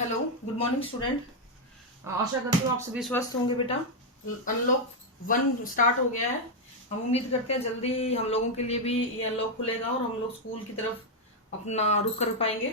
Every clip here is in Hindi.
Hello, good morning student. आशा करती हूँ आप सभी स्वस्थ होंगे। बेटा अनलॉक 1 स्टार्ट हो गया है। हम उम्मीद करते हैं जल्दी हम लोगों के लिए भी ये अनलॉक खुलेगा और हम लोग स्कूल की तरफ अपना रुख कर पाएंगे।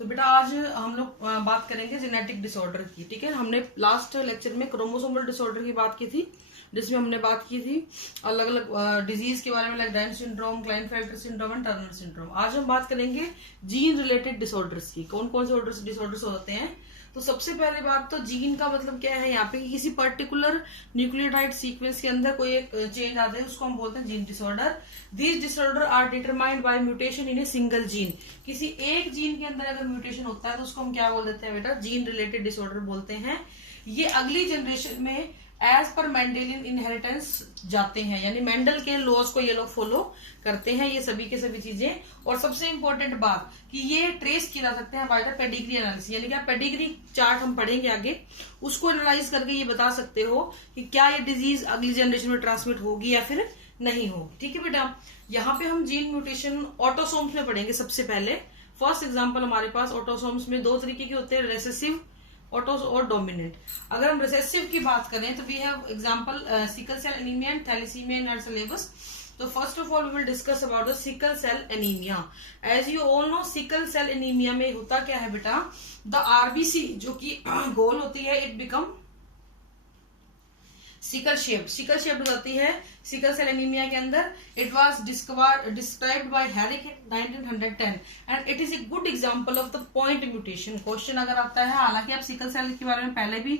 तो बेटा आज हम लोग बात करेंगे जेनेटिक डिसऑर्डर की। ठीक है, हमने लास्ट लेक्चर में क्रोमोसोमल डिसऑर्डर की बात की थी, जिसमें हमने बात की थी अलग अलग डिजीज के बारे में, like down syndrome, Klinefelter syndrome and Turner syndrome. आज हम बात करेंगे जीन रिलेटेड डिसऑर्डर्स की। कौन कौन से डिसऑर्डर्स होते हैं? तो सबसे पहले बात तो जीन का मतलब क्या है यहाँ पे कि किसी पर्टिकुलर न्यूक्लियोटाइड सीक्वेंस के अंदर कोई एक चेंज आता है, उसको हम बोलते हैं gene disorder. These disorder are determined by mutation in a single gene. किसी एक जीन के अंदर अगर म्यूटेशन होता है तो उसको हम क्या बोल देते हैं बेटा? जीन रिलेटेड डिसऑर्डर बोलते हैं। ये अगली जनरेशन में एज पर मेंडेलियन इनहेरिटेंस जाते हैं, यानी मेंडल के लॉज को ये लोग फॉलो करते हैं, ये सभी के सभी चीजें। और सबसे इंपॉर्टेंट बात कि ये ट्रेस किए जा सकते हैं बाय द पेडिग्री एनालिसिस, यानी कि आप पेडिग्री चार्ट हम पढ़ेंगे आगे, उसको एनालाइज करके ये बता सकते हो कि क्या ये डिजीज अगली जनरेशन में ट्रांसमिट होगी या फिर नहीं होगी। ठीक है बेटा, यहाँ पे हम जीन म्यूटेशन ऑटोसोम्स में पढ़ेंगे। सबसे पहले फर्स्ट एग्जाम्पल हमारे पास ऑटोसोम्स में 2 तरीके के होते हैं, रेसेसिव ऑटोस और डोमिनेंट। अगर हम रिसेसिव की बात करें तो we have example sickle cell anaemia and thalassaemia and syllabus. तो first of all we will discuss about the sickle cell anaemia. As you all know, sickle cell anaemia में होता क्या है बेटा? द आरबीसी जो कि गोल होती है, इट बिकम सिकल शेप हो जाती है सिकल सेल एनीमिया के अंदर। It was described bye Herrick in 1910 and it is a good example of the point mutation. Question अगर आता है, हालांकि आप सिकल सेल के बारे में पहले भी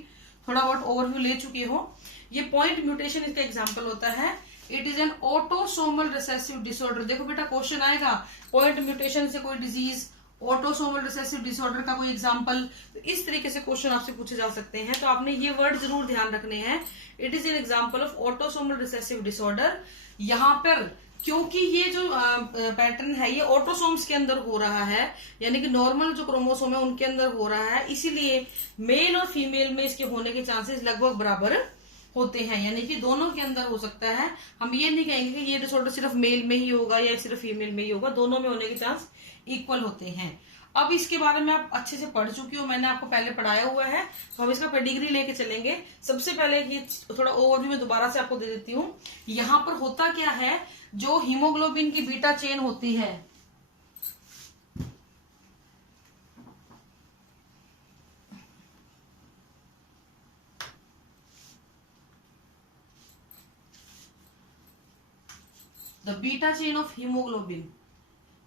थोड़ा बहुत ओवरव्यू ले चुके हो, ये पॉइंट म्यूटेशन इसका एग्जाम्पल होता है। It is an autosomal recessive disorder. देखो बेटा क्वेश्चन आएगा, पॉइंट म्यूटेशन से कोई डिजीज, ऑटोसोमल रिसेसिव डिसऑर्डर का कोई एग्जांपल, तो इस तरीके से क्वेश्चन आपसे पूछे जा सकते हैं। तो आपने ये वर्ड जरूर ध्यान रखने हैं, it is an example of autosomal recessive disorder. यहाँ पर क्योंकि ये जो पैटर्न है ये ऑटोसोम्स के अंदर हो रहा है, यानी कि नॉर्मल जो क्रोमोसोम है उनके अंदर हो रहा है, इसीलिए मेल और फीमेल में इसके होने के चांसेस लगभग बराबर होते हैं, यानी कि दोनों के अंदर हो सकता है। हम ये नहीं कहेंगे कि ये डिसऑर्डर सिर्फ मेल में ही होगा या सिर्फ फीमेल में ही होगा, दोनों में होने के चांस इक्वल होते हैं। अब इसके बारे में आप अच्छे से पढ़ चुकी हो, मैंने आपको पहले पढ़ाया हुआ है, तो हम इसका पेडिग्री लेके चलेंगे। सबसे पहले ये थोड़ा ओवरव्यू में दोबारा से आपको दे देती हूँ। यहाँ पर होता क्या है, जो हीमोग्लोबिन की बीटा चेन होती है, the beta chain of haemoglobin,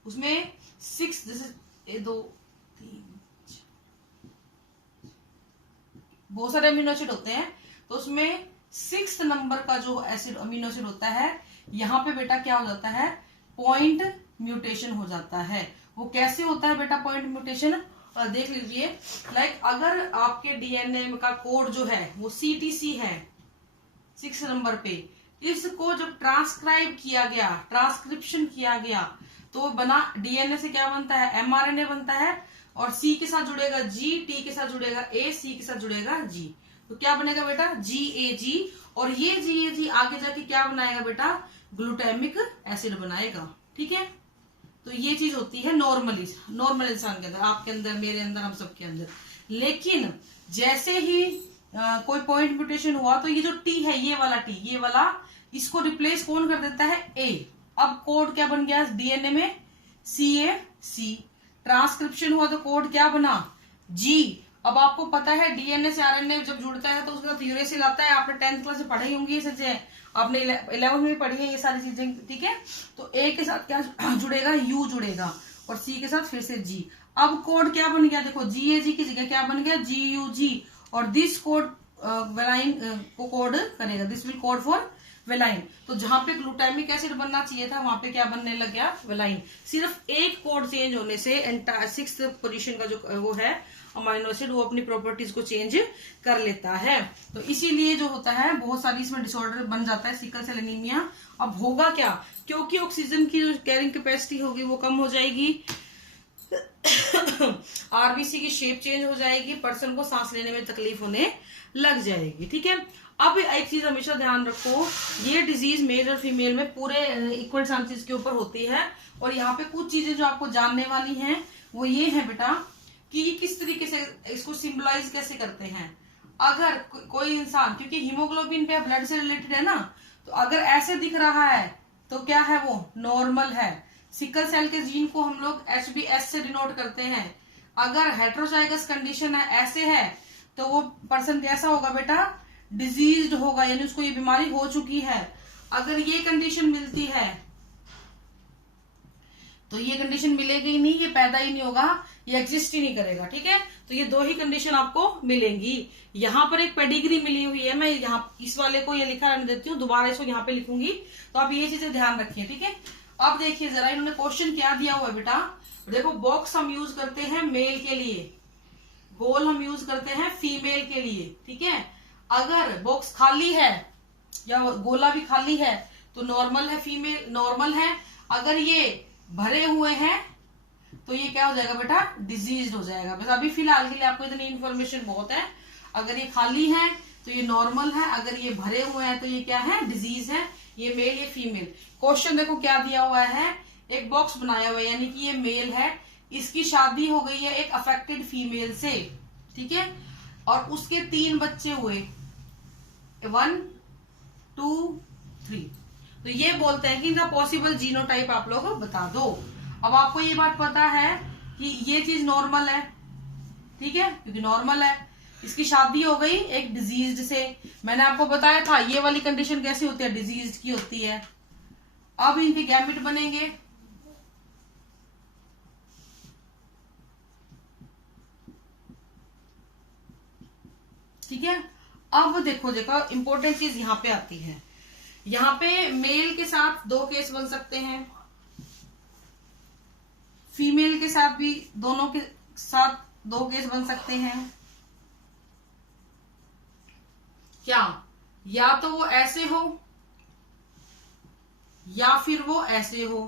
उसमें 6 जैसे 2 3 बहुत सारे अमीनो एसिड होते हैं, तो उसमें 6th नंबर का जो एसिड अमीनो एसिड होता है, यहाँ पे बेटा क्या हो जाता है? पॉइंट म्यूटेशन हो जाता है। वो कैसे होता है बेटा पॉइंट म्यूटेशन? देख लीजिए, लाइक अगर आपके डीएनए का कोड जो है वो CTC है 6 नंबर पे, इसको जब ट्रांसक्राइब किया गया, ट्रांसक्रिप्शन किया गया, तो बना डीएनए से क्या बनता है? mRNA बनता है, और C के साथ जुड़ेगा G, T के साथ जुड़ेगा A, C के साथ जुड़ेगा G, तो क्या बनेगा बेटा? GAG। और ये GAG आगे जाके क्या बनाएगा बेटा? ग्लूटामिक एसिड बनाएगा। ठीक है, तो ये चीज होती है नॉर्मल इंसान के अंदर, आपके अंदर, मेरे अंदर, हम सबके अंदर। लेकिन जैसे ही कोई पॉइंट म्यूटेशन हुआ तो ये जो T है, ये वाला इसको रिप्लेस कौन कर देता है? A। अब कोड क्या बन गया डीएनए में? CAC। ट्रांसक्रिप्शन हुआ तो कोड क्या बना? G। अब आपको पता है डीएनए से आरएनए जब जुड़ता है तो उसके साथ यूरेसिल आता है, आपने 10th क्लास में पढ़ी होंगी ये चीजें, आपने 11th में भी पढ़ी है ये सारी चीजें। ठीक है, तो A के साथ क्या जुड़ेगा? U जुड़ेगा, और C के साथ फिर से G। अब कोड क्या बन गया? देखो GAG की जगह क्या बन गया? GUG। और दिस कोड वेलाइन को कोड करेगा, this will code for valine. तो जहां पे ग्लूटामिक एसिड बनना चाहिए था वहां पे क्या बनने लग गया? वेलाइन। सिर्फ एक कोड चेंज होने से 6th पोजीशन का जो वो है अमाइनो एसिड, वो अपनी प्रॉपर्टीज को चेंज कर लेता है। तो इसीलिए जो होता है बहुत सारी इसमें डिसऑर्डर बन जाता है सिकल सेल एनीमिया। अब होगा क्या? क्योंकि ऑक्सीजन की जो कैरिंग कैपेसिटी होगी वो कम हो जाएगी, आरबीसी की शेप चेंज हो जाएगी, पर्सन को सांस लेने में तकलीफ होने लग जाएगी। ठीक है, अब एक चीज हमेशा ध्यान रखो, ये डिजीज मेल और फीमेल में पूरे इक्वल चांसेस के ऊपर होती है। और यहाँ पे कुछ चीजें जो आपको जानने वाली हैं वो ये है बेटा कि ये किस तरीके से इसको सिंबलाइज कैसे करते हैं। अगर कोई इंसान, क्योंकि हीमोग्लोबिन पे ब्लड से रिलेटेड है ना, तो अगर ऐसे दिख रहा है तो क्या है, वो नॉर्मल है। सिकल सेल के जीन को हम लोग HbS से डिनोट करते हैं। अगर हेट्रोजाइगस कंडीशन है, ऐसे है, तो वो पर्सन कैसा होगा बेटा, डिजीज्ड होगा, यानी उसको ये बीमारी हो चुकी है। अगर ये कंडीशन मिलती है तो ये कंडीशन मिलेगी ही नहीं, ये पैदा ही नहीं होगा, ये एग्जिस्ट ही नहीं करेगा। ठीक है, तो ये दो ही कंडीशन आपको मिलेंगी। यहाँ पर एक पेडिग्री मिली हुई है, मैं यहाँ इस वाले को ये लिखा रहने देती हूँ, दोबारा इसको यहाँ पे लिखूंगी, तो आप ये चीजें ध्यान रखिए। ठीक है, अब देखिए जरा इन्होंने क्वेश्चन क्या दिया हुआ है बेटा। देखो, बॉक्स हम यूज करते हैं मेल के लिए, गोल हम यूज करते हैं फीमेल के लिए। ठीक है, अगर बॉक्स खाली है या गोला भी खाली है तो नॉर्मल है, फीमेल नॉर्मल है। अगर ये भरे हुए हैं तो ये क्या हो जाएगा बेटा, डिजीज हो जाएगा। बस अभी फिलहाल के लिए आपको इतनी इन्फॉर्मेशन बहुत है। अगर ये खाली है तो ये नॉर्मल है, अगर ये भरे हुए हैं तो ये क्या है, डिजीज है। ये मेल, ये फीमेल। क्वेश्चन देखो क्या दिया हुआ है, एक बॉक्स बनाया हुआ है, यानी कि ये मेल है, इसकी शादी हो गई है एक अफेक्टेड फीमेल से। ठीक है, और उसके 3 बच्चे हुए, 1 2 3। तो ये बोलते हैं कि इनका पॉसिबल जीनोटाइप आप लोग बता दो। अब आपको ये बात पता है कि ये चीज नॉर्मल है। ठीक है, क्योंकि नॉर्मल है, इसकी शादी हो गई एक डिजीज्ड से। मैंने आपको बताया था ये वाली कंडीशन कैसी होती है, डिजीज्ड की होती है। अब इनके गैमेट बनेंगे। ठीक है, अब देखो इंपॉर्टेंट चीज यहाँ पे आती है। यहाँ पे मेल के साथ 2 केस बन सकते हैं, फीमेल के साथ भी दोनों के साथ 2 केस बन सकते हैं। क्या, या तो वो ऐसे हो या फिर वो ऐसे हो,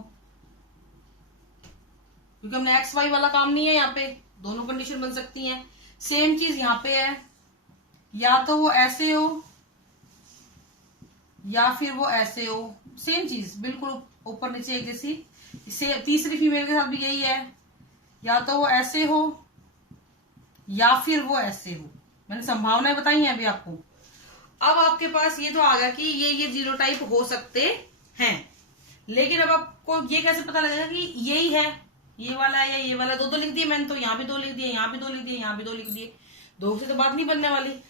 क्योंकि हमने XY वाला काम नहीं है यहाँ पे, दोनों कंडीशन बन सकती हैं। सेम चीज यहाँ पे है, या तो वो ऐसे हो या फिर वो ऐसे हो, सेम चीज बिल्कुल ऊपर नीचे एक जैसी। इसे तीसरी फीमेल के साथ भी यही है, या तो वो ऐसे हो या फिर वो ऐसे हो। मैंने संभावनाएं बताई हैं अभी आपको। अब आपके पास ये तो आ गया कि ये जीनोटाइप हो सकते हैं, लेकिन अब आपको ये कैसे पता लगेगा कि यही है, ये वाला है या ये वाला। 2 लिख दिए मैंने, तो यहाँ भी 2 लिख दिए, यहाँ भी 2 लिख दिए, यहाँ भी 2 लिख दिए, 2 से तो बात नहीं बनने वाली।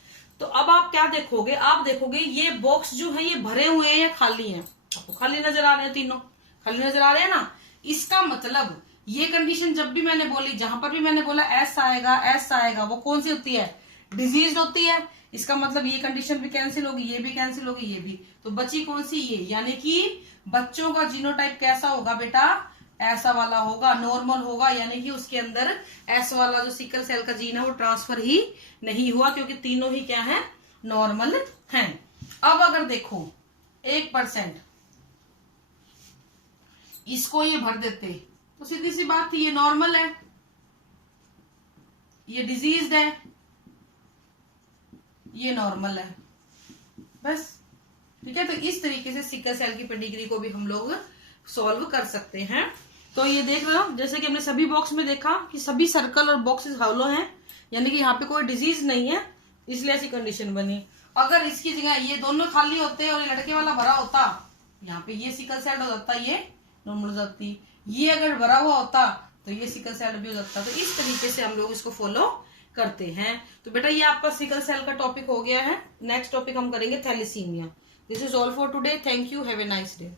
तो अब आप क्या देखोगे, आप देखोगे ये बॉक्स जो है ये भरे हुए हैं या खाली हैं। आपको खाली नजर आ रहे हैं, तीनों खाली नजर आ रहे हैं ना। इसका मतलब ये कंडीशन जब भी मैंने बोली, जहां पर भी मैंने बोला एस आएगा, एस आएगा, वो कौन सी होती है, डिजीज होती है। इसका मतलब ये कंडीशन भी कैंसिल होगी, ये भी कैंसिल होगी, ये भी। तो बची कौन सी, ये। यानी कि बच्चों का जीनोटाइप कैसा होगा बेटा, ऐसा वाला होगा, नॉर्मल होगा। यानी कि उसके अंदर एस वाला जो सिकल सेल का जीन है वो ट्रांसफर ही नहीं हुआ, क्योंकि तीनों ही क्या है, नॉर्मल हैं। अब अगर देखो 1% इसको ये भर देते तो सीधी सी बात थी, ये नॉर्मल है, ये डिजीज्ड है, ये नॉर्मल है, बस। ठीक है, तो इस तरीके से सिकल सेल की पेडिग्री को भी हम लोग सॉल्व कर सकते हैं। तो ये देख लो, जैसे कि हमने सभी बॉक्स में देखा कि सभी सर्कल और बॉक्सेस हॉलो हैं, यानी कि यहाँ पे कोई डिजीज नहीं है, इसलिए ऐसी कंडीशन बनी। अगर इसकी जगह ये दोनों खाली होते और ये लड़के वाला भरा होता, यहाँ पे ये सिकल सेल हो जाता, ये नॉर्मल हो जाती। ये अगर भरा हुआ होता तो ये सिकल सेल भी हो जाता। तो इस तरीके से हम लोग इसको फॉलो करते हैं। तो बेटा ये आपका सिकल सेल का टॉपिक हो गया है। नेक्स्ट टॉपिक हम करेंगे thalassaemia. This is all for today. Thank you, have a nice day.